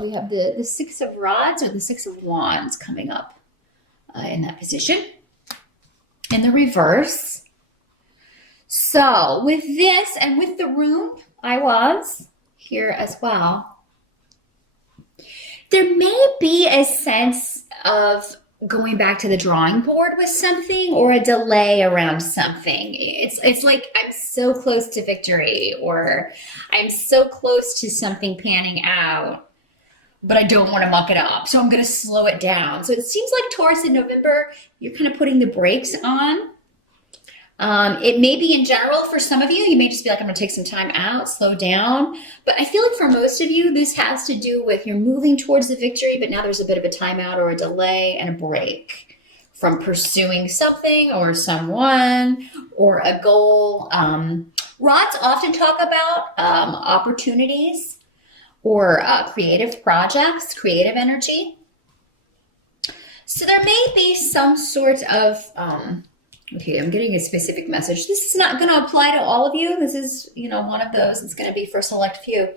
we have the Six of Rods or the Six of Wands coming up in that position. In the reverse. So with this and with the room, I was here as well. There may be a sense of going back to the drawing board with something or a delay around something. It's like I'm so close to victory or I'm so close to something panning out, but I don't want to muck it up. So I'm going to slow it down. So it seems like Taurus in November, you're kind of putting the brakes on. It may be in general for some of you, you may just be like, I'm going to take some time out, slow down. But I feel like for most of you, this has to do with you're moving towards the victory, but now there's a bit of a timeout or a delay and a break from pursuing something or someone or a goal. Rods often talk about opportunities or creative projects, creative energy. So there may be some sort of... okay, I'm getting a specific message. This is not going to apply to all of you. This is, one of those. It's going to be for a select few.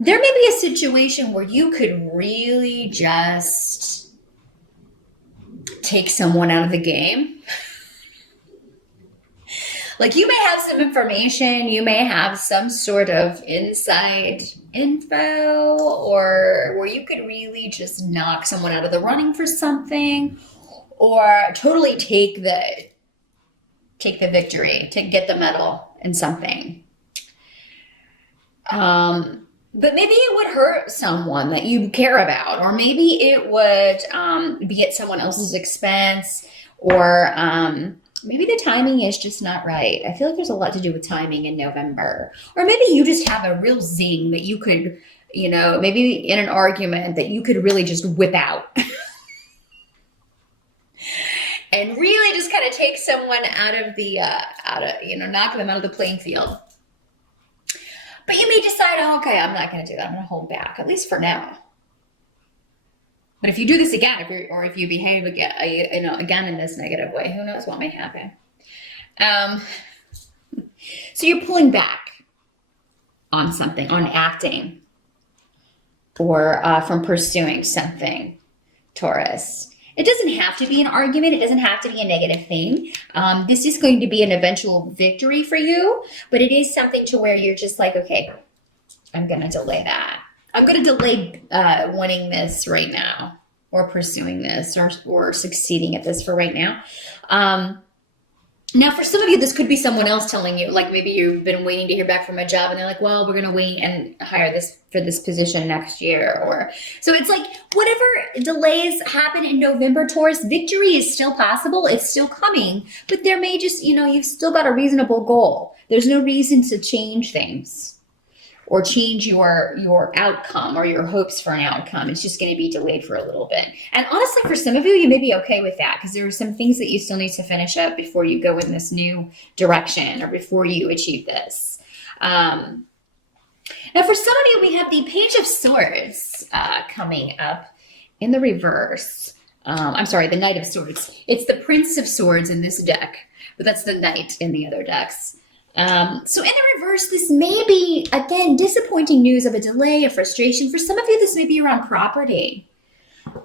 There may be a situation where you could really just take someone out of the game. Like you may have some information, you may have some sort of inside info, or where you could really just knock someone out of the running for something. Or totally take the victory, to get the medal in something. But maybe it would hurt someone that you care about, or maybe it would be at someone else's expense, or maybe the timing is just not right. I feel like there's a lot to do with timing in November. Or maybe you just have a real zing that you could, maybe in an argument that you could really just whip out. And really just kind of take someone out of the, knock them out of the playing field. But you may decide, oh, okay, I'm not going to do that. I'm going to hold back, at least for now. But if you do this again, if you behave again, again in this negative way, who knows what may happen. So you're pulling back on something, on acting, or from pursuing something, Taurus. It doesn't have to be an argument. It doesn't have to be a negative thing. This is going to be an eventual victory for you, but it is something to where you're just like, okay, I'm going to delay that. I'm going to delay winning this right now, or pursuing this, or succeeding at this for right now. Now, for some of you, this could be someone else telling you, like maybe you've been waiting to hear back from a job and they're like, well, we're going to wait and hire this for this position next year. Or so it's like whatever delays happen in November, Taurus, victory is still possible. It's still coming, but there may just, you've still got a reasonable goal. There's no reason to change things or change your outcome or your hopes for an outcome. It's just going to be delayed for a little bit. And honestly, for some of you, you may be okay with that because there are some things that you still need to finish up before you go in this new direction or before you achieve this. Now, for some of you, we have the Page of Swords coming up in the reverse. The Knight of Swords. It's the Prince of Swords in this deck, but that's the Knight in the other decks. So in the reverse, this may be, again, disappointing news of a delay, a frustration. For some of you, this may be around property.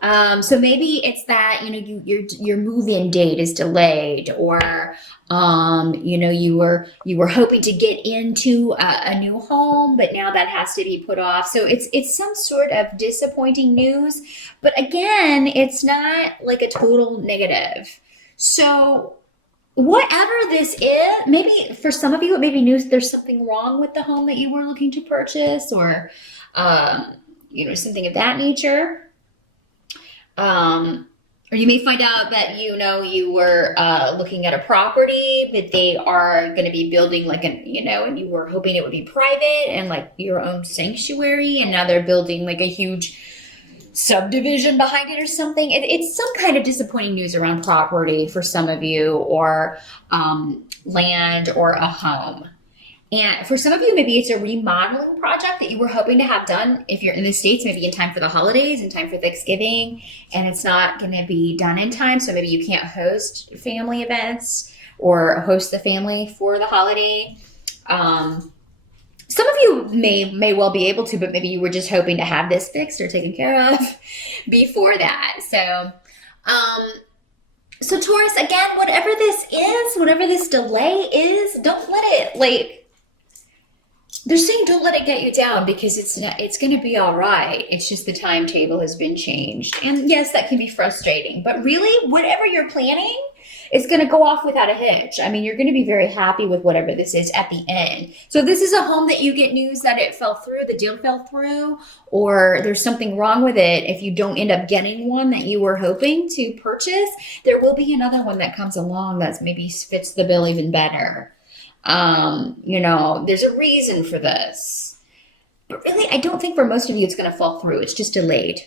So maybe it's that, your move-in date is delayed, or, you were hoping to get into a new home, but now that has to be put off. So it's some sort of disappointing news, but again, it's not like a total negative. So whatever this is, maybe for some of you, it may be news there's something wrong with the home that you were looking to purchase, or, something of that nature. Or you may find out that, you were looking at a property, but they are going to be building and you were hoping it would be private and like your own sanctuary. And now they're building like a huge subdivision behind it or something. It's some kind of disappointing news around property for some of you, or land or a home. And for some of you, maybe it's a remodeling project that you were hoping to have done if you're in the States, maybe in time for the holidays, in time for Thanksgiving, and it's not going to be done in time. So maybe you can't host family events or host the family for the holiday. some of you may well be able to, but maybe you were just hoping to have this fixed or taken care of before that. So Taurus, again, whatever this is, whatever this delay is, don't let it, they're saying don't let it get you down, because it's going to be all right. It's just the timetable has been changed. And yes, that can be frustrating, but really whatever you're planning is going to go off without a hitch. I mean, you're going to be very happy with whatever this is at the end. So if this is a home that you get news that it fell through, the deal fell through, or there's something wrong with it, if you don't end up getting one that you were hoping to purchase, there will be another one that comes along that maybe fits the bill even better. There's a reason for this. But really, I don't think for most of you it's going to fall through. It's just delayed.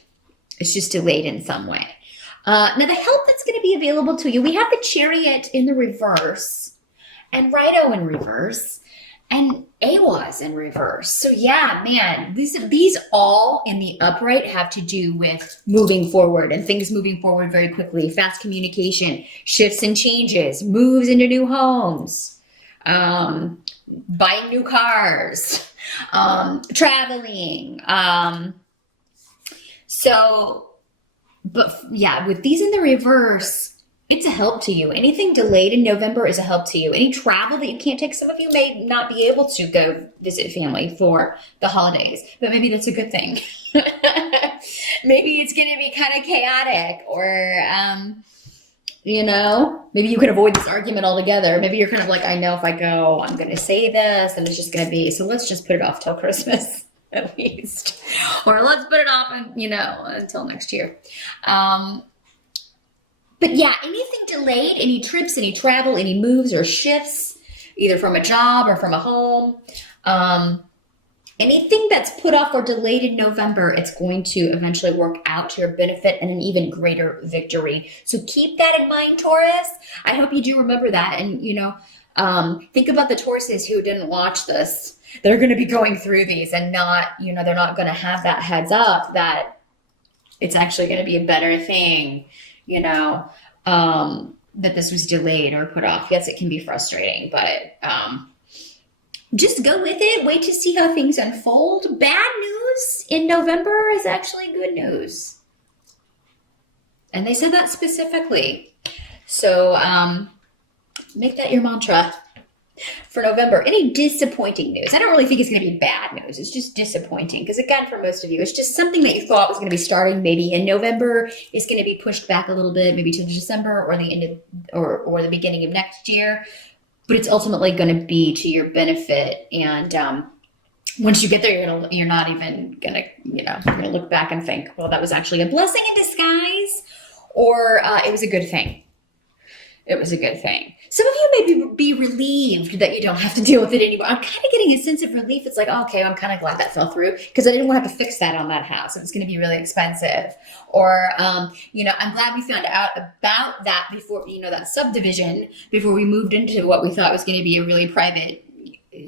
It's just delayed in some way. Now, the help that's going to be available to you, we have the Chariot in the reverse, and Righto in reverse, and Awaz in reverse. So yeah, man, these all in the upright have to do with moving forward and things moving forward very quickly, fast communication, shifts and changes, moves into new homes, buying new cars, traveling. But yeah, with these in the reverse, it's a help to you. Anything delayed in November is a help to you. Any travel that you can't take, some of you may not be able to go visit family for the holidays, but maybe that's a good thing. Maybe it's going to be kind of chaotic, or, maybe you can avoid this argument altogether. Maybe you're kind of like, I know if I go, I'm going to say this, and it's just going to be, so let's just put it off till Christmas. At least, or let's put it off until next year. But yeah, anything delayed, any trips, any travel, any moves or shifts, either from a job or from a home, anything that's put off or delayed in November, it's going to eventually work out to your benefit and an even greater victory. So keep that in mind, Taurus. I hope you do remember that. And, think about the Tauruses who didn't watch this. They're going to be going through these and not, they're not going to have that heads up that it's actually going to be a better thing, that this was delayed or put off. Yes, it can be frustrating, but just go with it. Wait to see how things unfold. Bad news in November is actually good news. And they said that specifically. So make that your mantra for November. Any disappointing news? I don't really think it's going to be bad news. It's just disappointing, because again, for most of you, it's just something that you thought was going to be starting maybe in November is going to be pushed back a little bit, maybe to December or the end of or the beginning of next year. But it's ultimately going to be to your benefit. And once you get there, you're not even going to, you're going to look back and think, well, that was actually a blessing in disguise, or it was a good thing. It was a good thing. Some of you may be relieved that you don't have to deal with it anymore. I'm kind of getting a sense of relief. It's like, oh, okay, I'm kind of glad that fell through, because I didn't want to have to fix that on that house. It was going to be really expensive. Or, I'm glad we found out about that before, that subdivision, before we moved into what we thought was going to be a really private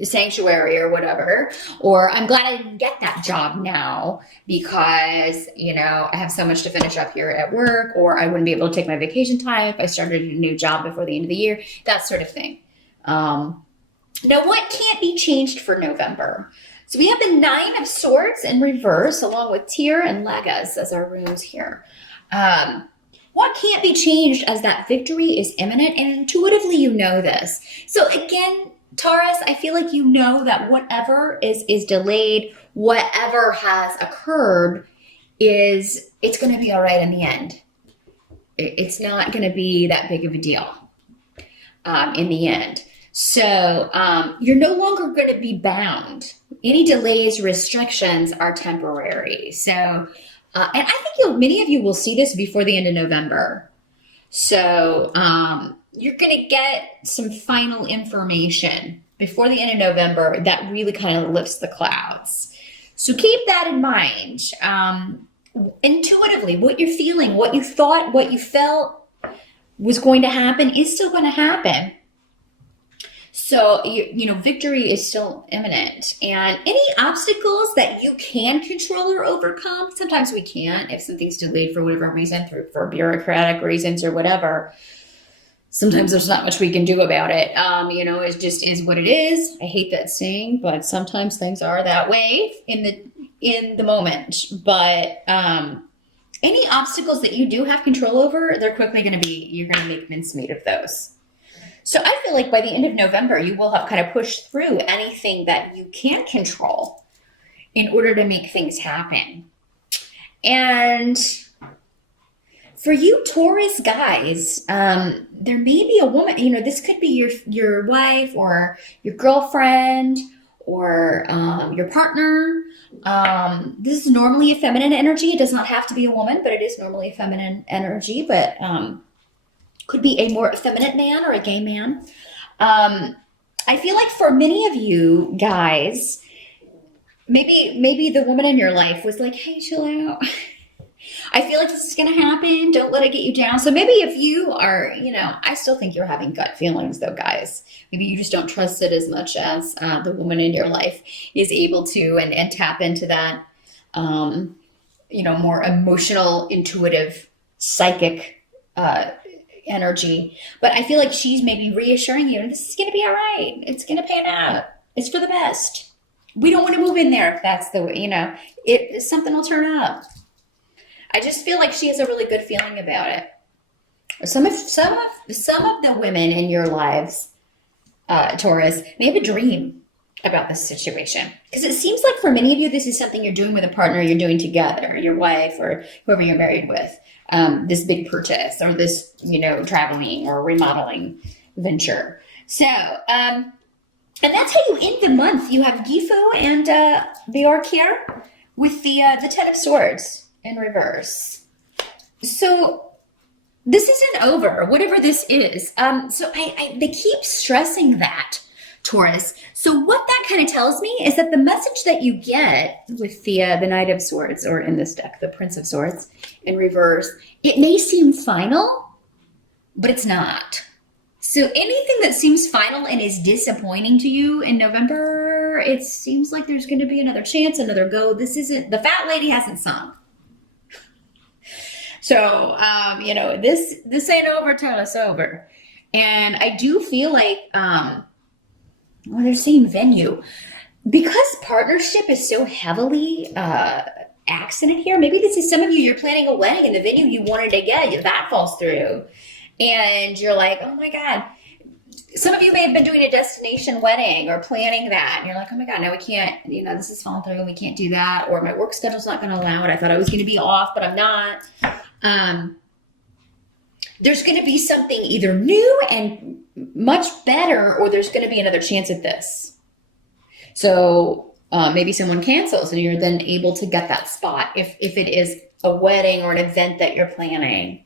sanctuary or whatever. Or I'm glad I didn't get that job now, because, I have so much to finish up here at work, or I wouldn't be able to take my vacation time if I started a new job before the end of the year, that sort of thing. Now, what can't be changed for November? So we have the Nine of Swords in reverse, along with Tyr and Lagas as our runes here. What can't be changed, as that victory is imminent, and intuitively you know this. So again, Taurus, I feel like that whatever is delayed, whatever has occurred, it's going to be all right in the end. It's not going to be that big of a deal in the end. So you're no longer going to be bound. Any delays, restrictions are temporary. So, and I think many of you will see this before the end of November. So, you're going to get some final information before the end of November that really kind of lifts the clouds. So keep that in mind. Intuitively, what you're feeling, what you thought, what you felt was going to happen is still going to happen. So, victory is still imminent. And any obstacles that you can control or overcome, sometimes we can't if something's delayed for whatever reason, for bureaucratic reasons or whatever. sometimes there's not much we can do about it. It just is what it is. I hate that saying, but sometimes things are that way in the moment. But any obstacles that you do have control over, you're going to make mincemeat of those. So I feel like by the end of November, you will have kind of pushed through anything that you can't control in order to make things happen. And for you Taurus guys, there may be a woman, this could be your wife or your girlfriend or your partner. This is normally a feminine energy. It does not have to be a woman, but it is normally a feminine energy, but could be a more effeminate man or a gay man. I feel like for many of you guys, maybe the woman in your life was like, hey, chill out. I feel like this is going to happen. Don't let it get you down. So maybe if you are, I still think you're having gut feelings though, guys. Maybe you just don't trust it as much as the woman in your life is able to and tap into that, more emotional, intuitive, psychic energy. But I feel like she's maybe reassuring you, this is going to be all right. It's going to pan out. It's for the best. We don't want to move in there if that's the way, something will turn up. I just feel like she has a really good feeling about it. Some of the women in your lives, Taurus, may have a dream about this situation. Because it seems like for many of you, this is something you're doing with a partner, you're doing together, your wife or whoever you're married with. This big purchase or this, traveling or remodeling venture. So, and that's how you end the month. You have Gifu and Bjork here with the Ten of Swords in reverse. So this isn't over, whatever this is. So they keep stressing that, Taurus. So what that kind of tells me is that the message that you get with the Knight of Swords, or in this deck, the Prince of Swords in reverse, it may seem final, but it's not. So anything that seems final and is disappointing to you in November, it seems like there's going to be another chance, another go. This isn't, the fat lady hasn't sung. So, this ain't over till it's over. And I do feel like, they're saying venue. Because partnership is so heavily accented here, maybe this is some of you, you're planning a wedding and the venue you wanted to get, that falls through. And you're like, oh my God. Some of you may have been doing a destination wedding or planning that. And you're like, oh my God, no, we can't, this is falling through. We can't do that. Or my work schedule's not going to allow it. I thought I was going to be off, but I'm not. There's going to be something either new and much better, or there's going to be another chance at this. So maybe someone cancels and you're then able to get that spot if it is a wedding or an event that you're planning.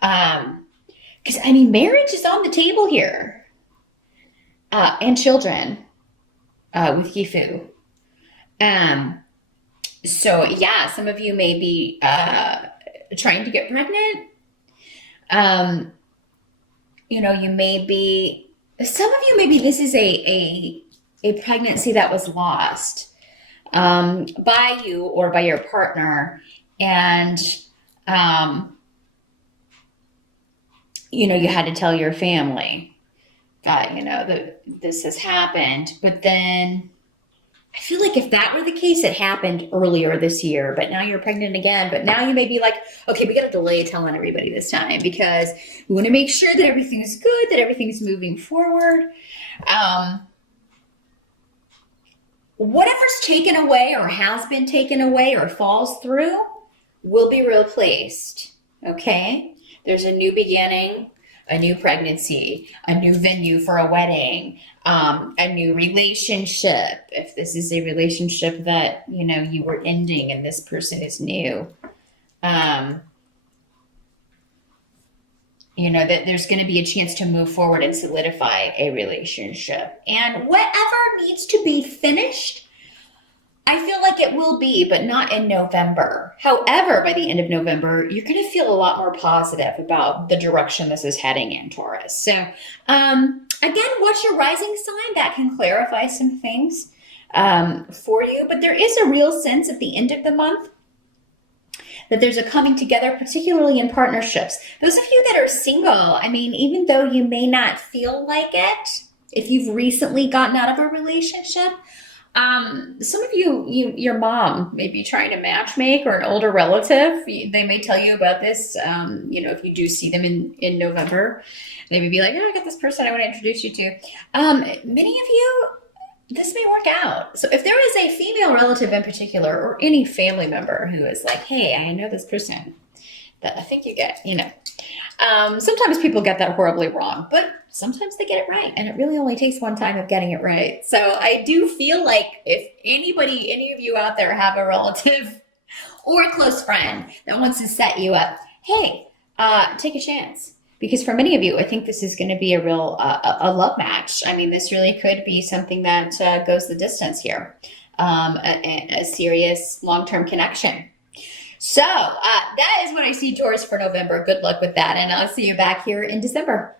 Because, marriage is on the table here. And children with Gifu. So, yeah, some of you may be trying to get pregnant. You may be, some of you, maybe this is a pregnancy that was lost by you or by your partner. And, you had to tell your family that this has happened. But then I feel like if that were the case, it happened earlier this year, but now you're pregnant again. But now you may be like, okay, we got to delay telling everybody this time because we want to make sure that everything's good, that everything's moving forward. Whatever's taken away or has been taken away or falls through will be replaced. Okay? There's a new beginning, a new pregnancy, a new venue for a wedding, a new relationship. If this is a relationship that, you were ending and this person is new, that there's going to be a chance to move forward and solidify a relationship. And whatever needs to be finished, I feel like it will be, but not in November. However, by the end of November, you're going to feel a lot more positive about the direction this is heading in, Taurus. So, again, what's your rising sign? That can clarify some things for you. But there is a real sense at the end of the month that there's a coming together, particularly in partnerships. Those of you that are single, I mean, even though you may not feel like it, if you've recently gotten out of a relationship, some of your mom may be trying to matchmake, or an older relative. They may tell you about this, if you do see them in November. They may be like, oh, I got this person I want to introduce you to. Many of you, this may work out. So if there is a female relative in particular, or any family member who is like, hey, I know this person that I think you get, sometimes people get that horribly wrong, but sometimes they get it right. And it really only takes one time of getting it right. So I do feel like if any of you out there have a relative or a close friend that wants to set you up, hey, take a chance. Because for many of you, I think this is going to be a real a love match. I mean, this really could be something that goes the distance here, a serious long-term connection. So that is what I see, Taurus, for November. Good luck with that, and I'll see you back here in December.